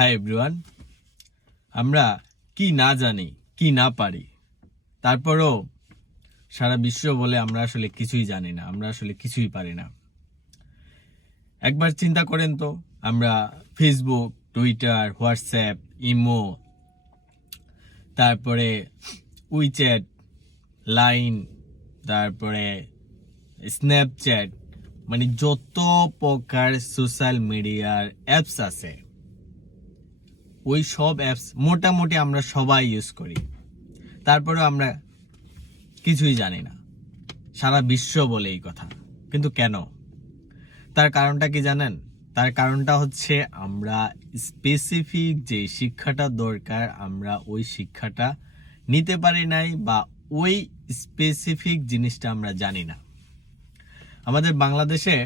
Hi everyone. আমরা কি না জানি, কি না পারি, তারপরও সারা বিশ্ব বলে আমরা আসলে কিছুই জানি না, আমরা আসলে কিছুই পারি না। একবার চিন্তা করেন তো, আমরা ফেসবুক, টুইটার, হোয়াটসঅ্যাপ, ইমো, তারপরে উইচ্যাট, লাইন, তারপরে স্ন্যাপচ্যাট, মানে যত প্রকার সোশ্যাল মিডিয়ার অ্যাপস আছে, ওই সব অ্যাপস মোটামুটি আমরা সবাই ইউজ করি। তারপরেও আমরা কিছুই জানি না, সারা বিশ্ব বলে এই কথা। কিন্তু কেন? তার কারণটা কি জানেন? তার কারণটা হচ্ছে আমরা স্পেসিফিক যে শিক্ষাটা দরকার, আমরা ওই শিক্ষাটা নিতে পারি নাই, বা ওই স্পেসিফিক জিনিসটা আমরা জানি না। আমাদের বাংলাদেশে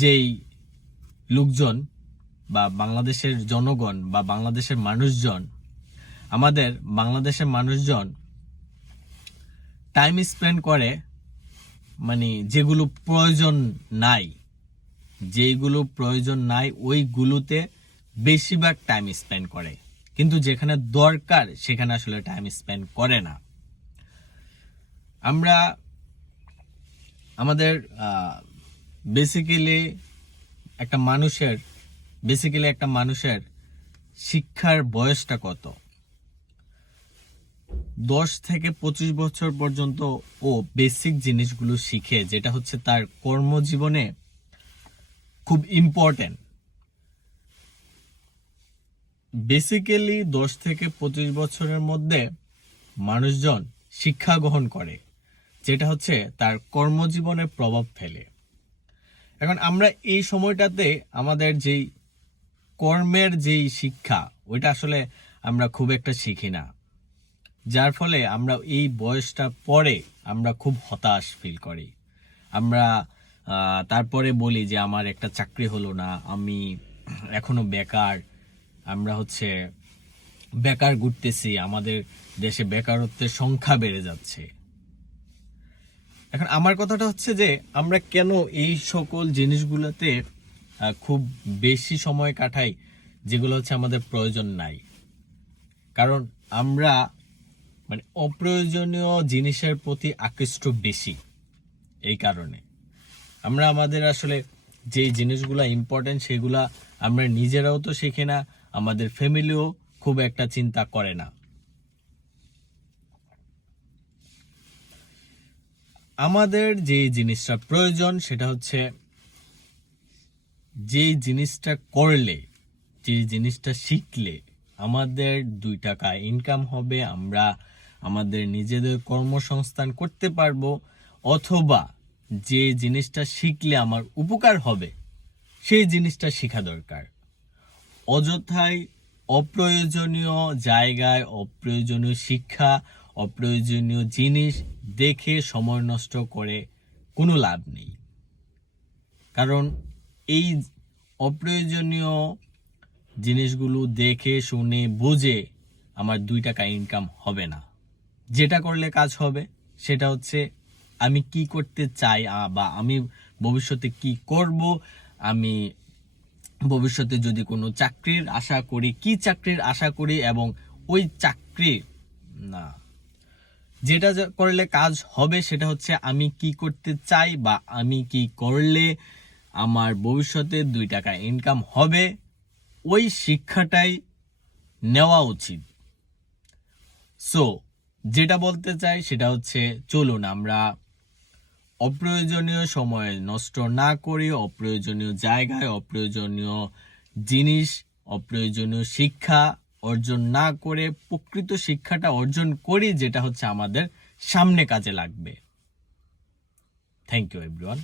যেই লোকজন বা বাংলাদেশের জনগণ বা বাংলাদেশের মানুষজন, আমাদের বাংলাদেশের মানুষজন টাইম স্পেন্ড করে মানে যেগুলো প্রয়োজন নাই ওইগুলোতে বেশিরভাগ টাইম স্পেন্ড করে, কিন্তু যেখানে দরকার সেখানে আসলে টাইম স্পেন্ড করে না। আমরা আমাদের বেসিক্যালি একটা মানুষের শিক্ষার বয়সটা কত? 10 থেকে 25 বছর পর্যন্ত ও বেসিক জিনিসগুলো শিখে, যেটা হচ্ছে তার কর্মজীবনে খুব ইম্পর্টেন্ট। বেসিক্যালি 10 থেকে 25 বছরের মধ্যে মানুষজন শিক্ষা গ্রহণ করে, যেটা হচ্ছে তার কর্মজীবনে প্রভাব ফেলে। এখন আমরা এই সময়টাতে আমাদের যেই কর্মের যেই শিক্ষা, ওইটা আসলে আমরা খুব একটা শিখি না, যার ফলে আমরা এই বয়সটা পরে আমরা খুব হতাশ ফিল করি। আমরা তারপরে বলি যে আমার একটা চাকরি হলো না, আমি এখনো বেকার, আমরা বেকার ঘুরতেছি, আমাদের দেশে বেকারত্বের সংখ্যা বেড়ে যাচ্ছে। এখন আমার কথাটা হচ্ছে যে আমরা কেন এই সকল জিনিসগুলোতে খুব বেশি সময় কাটাই, যেগুলো হচ্ছে আমাদের প্রয়োজন নাই। কারণ আমরা মানে অপ্রয়োজনীয় জিনিসের প্রতি আকৃষ্ট বেশি। এই কারণে আমরা আমাদের আসলে যে জিনিসগুলা ইম্পর্টেন্ট সেগুলা আমরা নিজেরাও তো শিখি না, আমাদের ফ্যামিলিও খুব একটা চিন্তা করে না। আমাদের যে জিনিসটা প্রয়োজন সেটা হচ্ছে যে জিনিসটা করলে, যে জিনিসটা শিখলে আমাদের 2 টাকা ইনকাম হবে, আমরা আমাদের নিজেদের কর্মসংস্থান করতে পারবো, অথবা যে জিনিসটা শিখলে আমার উপকার হবে সেই জিনিসটা শেখা দরকার। অযথায় অপ্রয়োজনীয় জায়গায় অপ্রয়োজনীয় শিক্ষা, অপ্রয়োজনীয় জিনিস দেখে সময় নষ্ট করে কোনো লাভ নেই। কারণ এই অপ্রয়োজনীয় জিনিসগুলো দেখে শুনে বুঝে আমার 2 টাকা ইনকাম হবে না। যেটা করলে কাজ হবে সেটা হচ্ছে আমি কি করতে চাই, বা আমি ভবিষ্যতে কি করব, আমি ভবিষ্যতে যদি কোনো চাকরির আশা করি, কি চাকরির আশা করি, এবং ওই চাকরি না, যেটা করলে কাজ হবে সেটা হচ্ছে আমি কি করতে চাই, বা আমি কি করলে আমার ভবিষ্যতে 2 টাকা ইনকাম হবে, ওই শিক্ষাটাই নেওয়া উচিত। সো যেটা বলতে চাই সেটা হচ্ছে, চলুন আমরা অপ্রয়োজনীয় সময় নষ্ট না করি, অপ্রয়োজনীয় জায়গায় অপ্রয়োজনীয় জিনিস, অপ্রয়োজনীয় শিক্ষা অর্জন না করে প্রকৃত শিক্ষাটা অর্জন করি, যেটা হচ্ছে আমাদের সামনে কাজে লাগবে। Thank you everyone.